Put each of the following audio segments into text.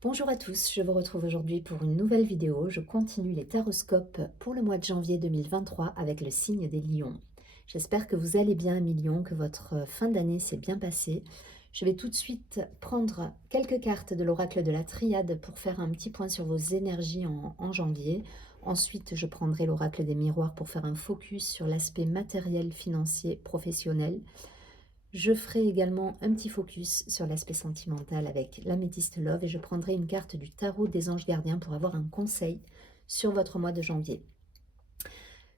Bonjour à tous, je vous retrouve aujourd'hui pour une nouvelle vidéo. Je continue les taroscopes pour le mois de janvier 2023 avec le signe des lions. J'espère que vous allez bien, mes lions, que votre fin d'année s'est bien passée. Je vais tout de suite prendre quelques cartes de l'oracle de la Triade pour faire un petit point sur vos énergies en janvier. Ensuite, je prendrai l'oracle des miroirs pour faire un focus sur l'aspect matériel, financier, professionnel. Je ferai également un petit focus sur l'aspect sentimental avec l'améthyste Love et je prendrai une carte du tarot des anges gardiens pour avoir un conseil sur votre mois de janvier.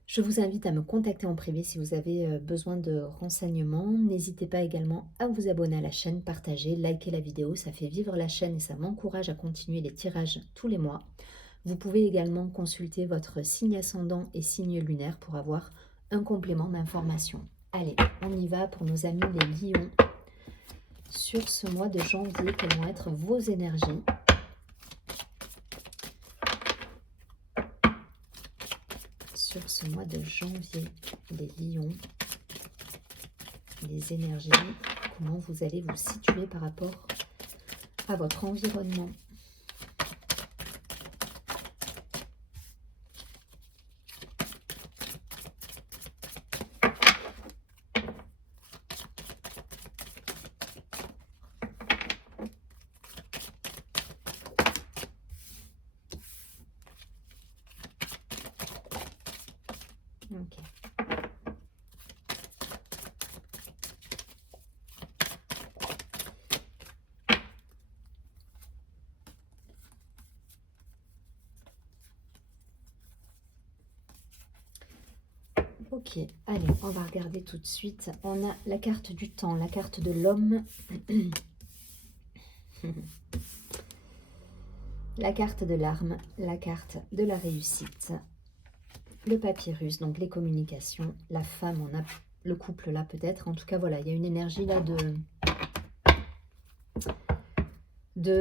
Je vous invite à me contacter en privé si vous avez besoin de renseignements. N'hésitez pas également à vous abonner à la chaîne, partager, liker la vidéo, ça fait vivre la chaîne et ça m'encourage à continuer les tirages tous les mois. Vous pouvez également consulter votre signe ascendant et signe lunaire pour avoir un complément d'information. Allez, on y va pour nos amis les lions. Sur ce mois de janvier, quelles vont être vos énergies? Sur ce mois de janvier, les lions, les énergies, comment vous allez vous situer par rapport à votre environnement? Ok. Ok, allez, on va regarder tout de suite. On a la carte du temps, la carte de l'homme, la carte de l'arme, la carte de la réussite, le papyrus, donc les communications, la femme, on a le couple là peut-être. En tout cas, voilà, il y a une énergie là de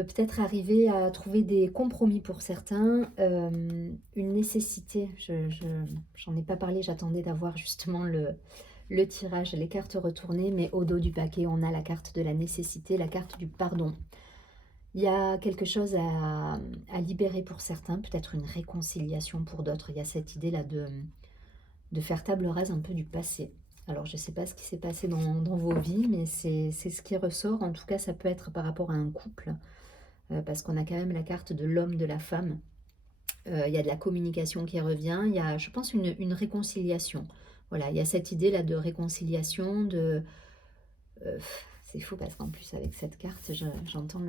peut-être arriver à trouver des compromis pour certains, une nécessité. J'en ai pas parlé, j'attendais d'avoir justement le tirage, les cartes retournées, mais au dos du paquet, on a la carte de la nécessité, la carte du pardon. Il y a quelque chose à libérer pour certains, peut-être une réconciliation pour d'autres. Il y a cette idée-là de faire table rase un peu du passé. Alors, je ne sais pas ce qui s'est passé dans vos vies, mais c'est ce qui ressort. En tout cas, ça peut être par rapport à un couple, parce qu'on a quand même la carte de l'homme, de la femme. Il y a de la communication qui revient. Il y a, je pense, une réconciliation. Voilà, il y a cette idée-là de réconciliation, euh, c'est fou parce qu'en plus, avec cette carte, j'entends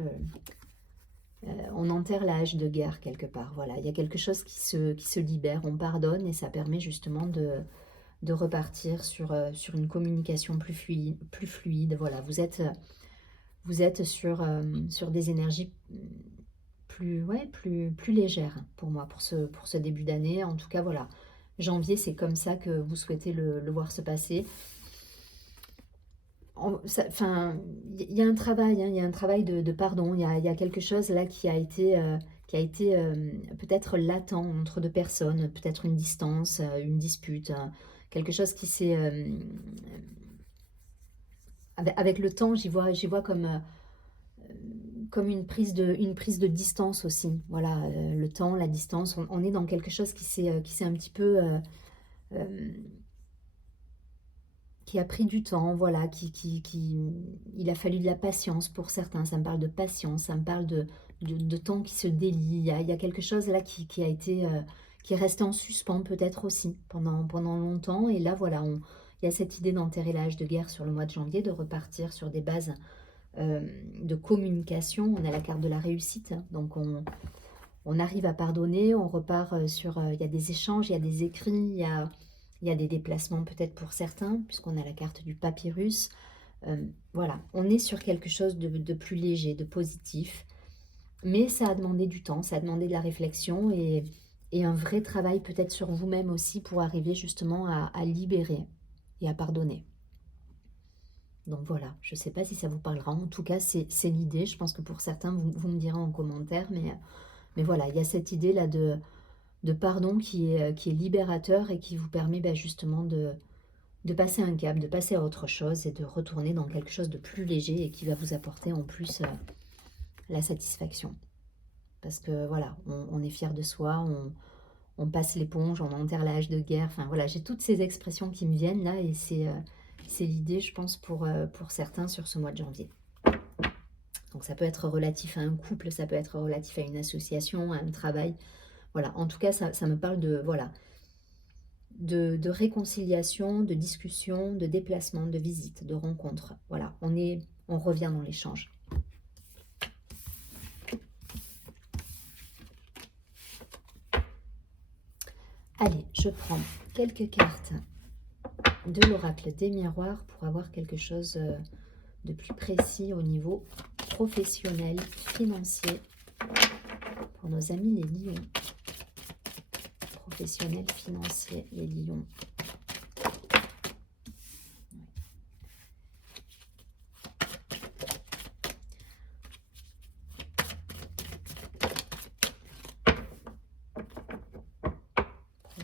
on enterre la hache de guerre quelque part. Voilà, il y a quelque chose qui se libère, on pardonne et ça permet justement de repartir sur une communication plus fluide. Voilà, vous êtes sur des énergies plus légères pour moi, pour ce début d'année. En tout cas, voilà, janvier, c'est comme ça que vous souhaitez le voir se passer. Enfin, il y a un travail, hein, il y a un travail de pardon, il y a quelque chose là qui a été peut-être latent entre deux personnes, peut-être une distance, une dispute, quelque chose qui s'est... avec le temps, j'y vois comme une prise de distance aussi. Voilà, le temps, la distance, on est dans quelque chose qui s'est un petit peu... euh, qui a pris du temps, voilà, il a fallu de la patience pour certains. Ça me parle de patience, ça me parle de temps qui se délie. Il y a quelque chose là qui a été, qui est resté en suspens peut-être aussi pendant longtemps. Et là, voilà, il y a cette idée d'enterrer l'âge de guerre sur le mois de janvier, de repartir sur des bases euh, de communication. On a la carte de la réussite, hein. Donc on arrive à pardonner, on repart sur... il y a des échanges, il y a des écrits, il y a des déplacements peut-être pour certains, puisqu'on a la carte du papyrus. Voilà, on est sur quelque chose de plus léger, de positif. Mais ça a demandé du temps, ça a demandé de la réflexion et un vrai travail peut-être sur vous-même aussi pour arriver justement à libérer et à pardonner. Donc voilà, je ne sais pas si ça vous parlera. En tout cas, c'est l'idée. Je pense que pour certains, vous me direz en commentaire. Mais voilà, il y a cette idée-là de pardon qui est libérateur et qui vous permet justement de passer un cap, de passer à autre chose et de retourner dans quelque chose de plus léger et qui va vous apporter en plus la satisfaction. parce que voilà, on est fier de soi, on passe l'éponge, on enterre la hache de guerre. Enfin voilà, j'ai toutes ces expressions qui me viennent là et c'est l'idée, je pense, pour certains sur ce mois de janvier. Donc ça peut être relatif à un couple, ça peut être relatif à une association, à un travail. Voilà, en tout cas, ça me parle de, voilà, de réconciliation, de discussion, de déplacement, de visite, de rencontre. Voilà, on revient dans l'échange. Allez, je prends quelques cartes de l'oracle des miroirs pour avoir quelque chose de plus précis au niveau professionnel, financier, pour nos amis les lions. Professionnel, financier, les lions.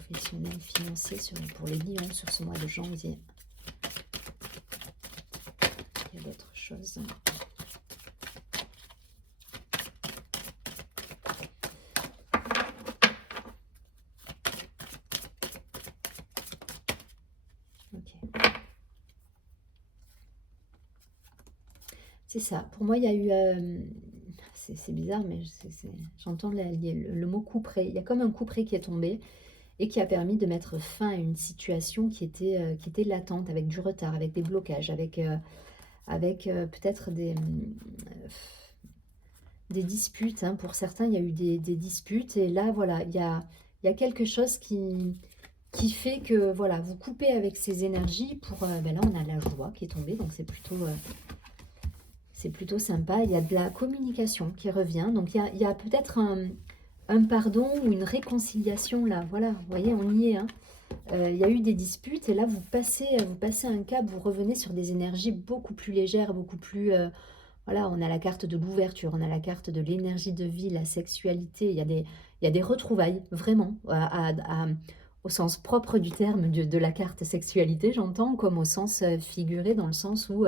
Professionnel, financier pour les lions sur ce mois de janvier. Il y a d'autres choses. Ok. C'est ça. Pour moi, il y a eu... c'est bizarre, mais j'entends le mot couperet. Il y a comme un couperet qui est tombé et qui a permis de mettre fin à une situation qui était latente, avec du retard, avec des blocages, avec peut-être des disputes. Hein. Pour certains, il y a eu des disputes. Et là, voilà, il y a quelque chose qui fait que, voilà, vous coupez avec ces énergies pour... ben là, on a la joie qui est tombée, donc c'est plutôt sympa. Il y a de la communication qui revient. Donc, il y a peut-être un pardon ou une réconciliation là. Voilà, vous voyez, on y est. Hein. Il y a eu des disputes et là, vous passez un cap, vous revenez sur des énergies beaucoup plus légères, beaucoup plus... voilà, on a la carte de l'ouverture, on a la carte de l'énergie de vie, la sexualité. Il y a des retrouvailles, vraiment, au sens propre du terme de la carte sexualité, j'entends, comme au sens figuré, dans le sens où,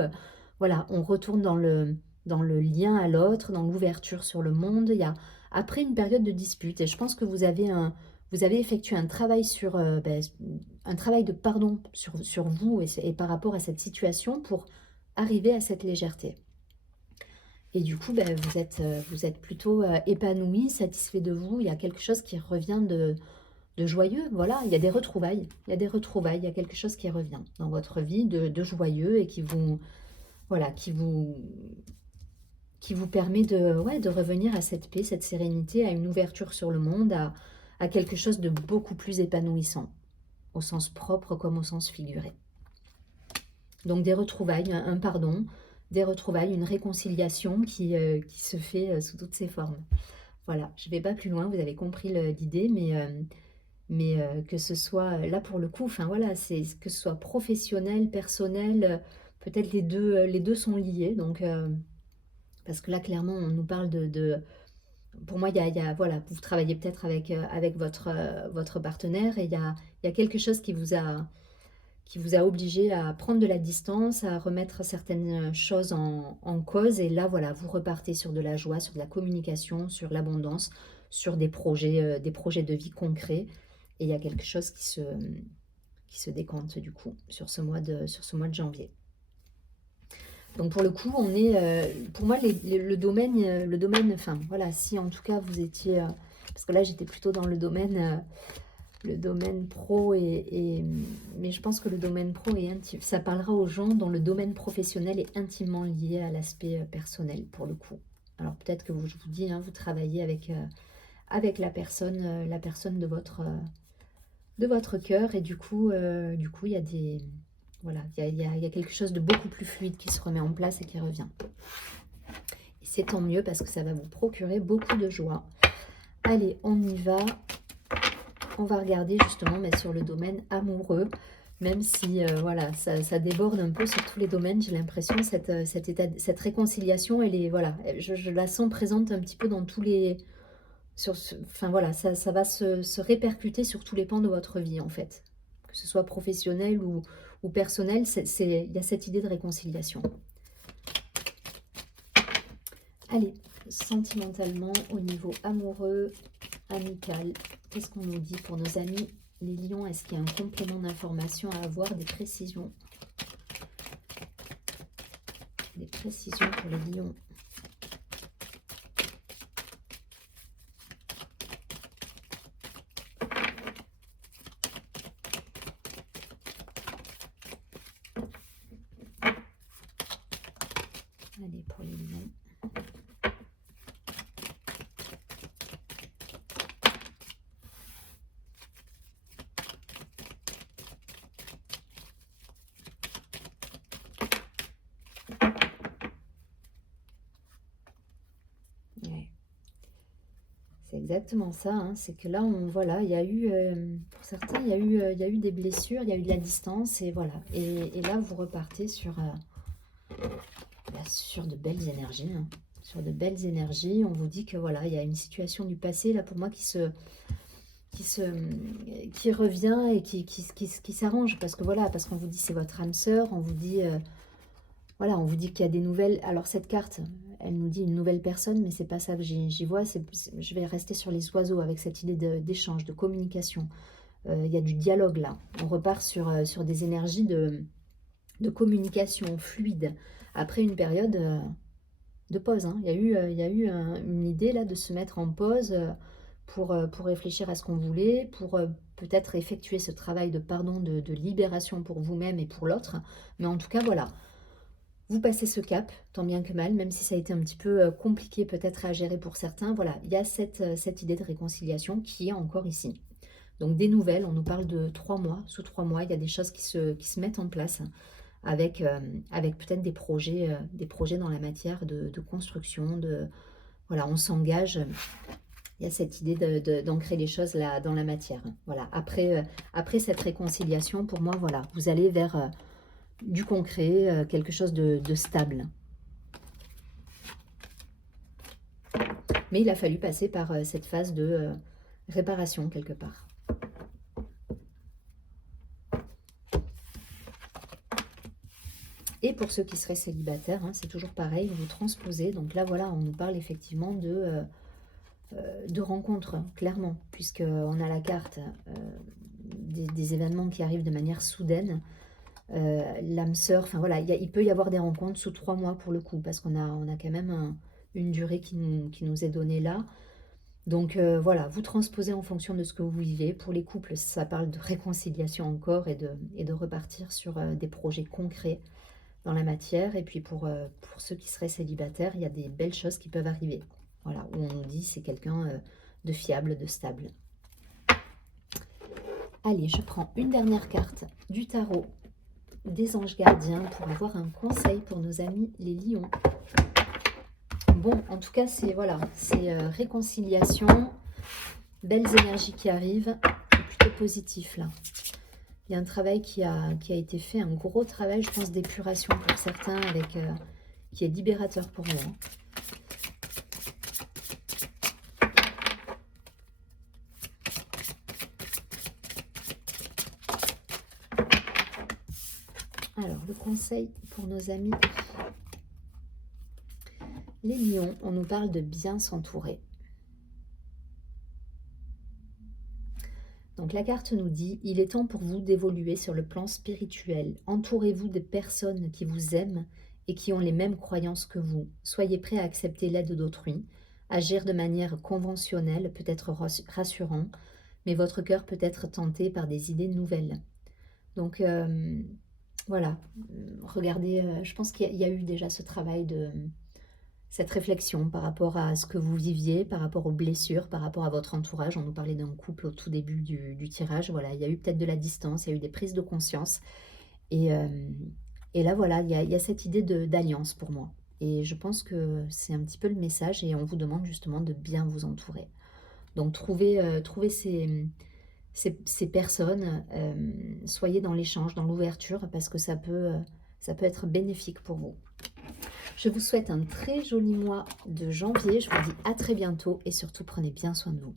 voilà, on retourne dans le lien à l'autre, dans l'ouverture sur le monde. Il y a, après une période de dispute, et je pense que vous avez effectué un travail un travail de pardon sur vous et par rapport à cette situation pour arriver à cette légèreté. Et du coup, ben, vous êtes plutôt épanoui, satisfait de vous. Il y a quelque chose qui revient de joyeux. Voilà, il y a des retrouvailles. Il y a des retrouvailles. Il y a quelque chose qui revient dans votre vie de joyeux et qui vous, voilà, qui vous permet de revenir à cette paix, cette sérénité, à une ouverture sur le monde, à quelque chose de beaucoup plus épanouissant, au sens propre comme au sens figuré. Donc des retrouvailles, un pardon, des retrouvailles, une réconciliation qui se fait sous toutes ses formes. Voilà, je ne vais pas plus loin, vous avez compris l'idée, mais que ce soit là pour le coup, enfin voilà, c'est que ce soit professionnel, personnel, peut-être les deux sont liés, donc parce que là clairement on nous parle pour moi voilà, vous travaillez peut-être avec votre partenaire et il y a quelque chose qui vous a obligé à prendre de la distance, à remettre certaines choses en cause. Et là, voilà, vous repartez sur de la joie, sur de la communication, sur l'abondance, sur des projets de vie concrets. Et il y a quelque chose qui se décompte du coup sur ce mois de janvier. Donc pour le coup, on est, pour moi, le domaine, enfin voilà, si en tout cas vous étiez, parce que là j'étais plutôt dans le domaine pro mais je pense que le domaine pro est intime. Ça parlera aux gens dont le domaine professionnel est intimement lié à l'aspect personnel pour le coup. Alors peut-être que je vous dis, hein, vous travaillez avec la personne de votre cœur et du coup il y a des voilà, il y a quelque chose de beaucoup plus fluide qui se remet en place et qui revient. Et c'est tant mieux parce que ça va vous procurer beaucoup de joie. Allez, on y va. On va regarder justement mais sur le domaine amoureux, même si voilà, ça déborde un peu sur tous les domaines, j'ai l'impression, cette réconciliation, elle est, voilà, je la sens présente un petit peu dans tous les... enfin voilà, ça va se répercuter sur tous les pans de votre vie en fait. Que ce soit professionnel ou personnel, il y a cette idée de réconciliation. Allez, sentimentalement, au niveau amoureux, amical, qu'est-ce qu'on nous dit pour nos amis les lions? Est-ce qu'il y a un complément d'information à avoir, des précisions? Des précisions pour les lions. Allez, pour les lions. Ouais. C'est exactement ça, hein. C'est que là, voilà, il y a eu, pour certains, il y a eu des blessures, il y a eu de la distance, et voilà. Et là, vous repartez sur de belles énergies, hein. Sur de belles énergies, on vous dit que voilà, il y a une situation du passé, là, pour moi, qui se, qui revient et qui s'arrange, parce que voilà, parce qu'on vous dit c'est votre âme sœur, on vous dit, voilà, on vous dit qu'il y a des nouvelles. Alors cette carte, elle nous dit une nouvelle personne, mais c'est pas ça que j'y vois. Je vais rester sur les oiseaux avec cette idée d'échange, de communication. Il y a du dialogue là. On repart sur des énergies de communication fluide. Après une période de pause, hein. Il y a eu une idée là de se mettre en pause pour réfléchir à ce qu'on voulait, pour peut-être effectuer ce travail de pardon, de libération pour vous-même et pour l'autre. Mais en tout cas, voilà. Vous passez ce cap, tant bien que mal, même si ça a été un petit peu compliqué peut-être à gérer pour certains. Voilà, il y a cette idée de réconciliation qui est encore ici. Donc des nouvelles, on nous parle de 3 mois. Sous 3 mois, il y a des choses qui se mettent en place avec, avec peut-être des projets dans la matière de construction. Voilà, on s'engage. Il y a cette idée d'ancrer les choses là, dans la matière. Voilà, après cette réconciliation, pour moi, voilà, vous allez vers du concret, quelque chose de stable. Mais il a fallu passer par cette phase de réparation quelque part. Et pour ceux qui seraient célibataires, hein, c'est toujours pareil, vous transposez. Donc là, voilà, on nous parle effectivement de rencontres, clairement, puisqu'on a la carte des événements qui arrivent de manière soudaine. L'âme sœur, enfin voilà, il peut y avoir des rencontres sous 3 mois pour le coup, parce qu'on a quand même une durée qui nous est donnée là. Donc voilà, vous transposez en fonction de ce que vous vivez. Pour les couples, ça parle de réconciliation encore et de repartir sur des projets concrets dans la matière. Et puis pour ceux qui seraient célibataires, il y a des belles choses qui peuvent arriver. Voilà, où on nous dit c'est quelqu'un de fiable, de stable. Allez, je prends une dernière carte du tarot des anges gardiens pour avoir un conseil pour nos amis les lions. Bon, en tout cas, c'est voilà, c'est réconciliation, belles énergies qui arrivent, c'est plutôt positif là. Il y a un travail qui a été fait, un gros travail, je pense, d'épuration pour certains, avec qui est libérateur pour eux, hein. Alors, le conseil pour nos amis les lions, on nous parle de bien s'entourer. Donc la carte nous dit, il est temps pour vous d'évoluer sur le plan spirituel. Entourez-vous de personnes qui vous aiment et qui ont les mêmes croyances que vous. Soyez prêts à accepter l'aide d'autrui. Agir de manière conventionnelle peut être rassurant, mais votre cœur peut être tenté par des idées nouvelles. Donc voilà, regardez, je pense qu'il y a eu déjà ce travail de cette réflexion par rapport à ce que vous viviez, par rapport aux blessures, par rapport à votre entourage. On nous parlait d'un couple au tout début du tirage. Voilà, il y a eu peut-être de la distance, il y a eu des prises de conscience. Et là, voilà, il y a cette idée d'alliance pour moi. Et je pense que c'est un petit peu le message, et on vous demande justement de bien vous entourer. Donc, trouvez ces personnes, soyez dans l'échange, dans l'ouverture, parce que ça peut être bénéfique pour vous. Je vous souhaite un très joli mois de janvier. Je vous dis à très bientôt et surtout prenez bien soin de vous.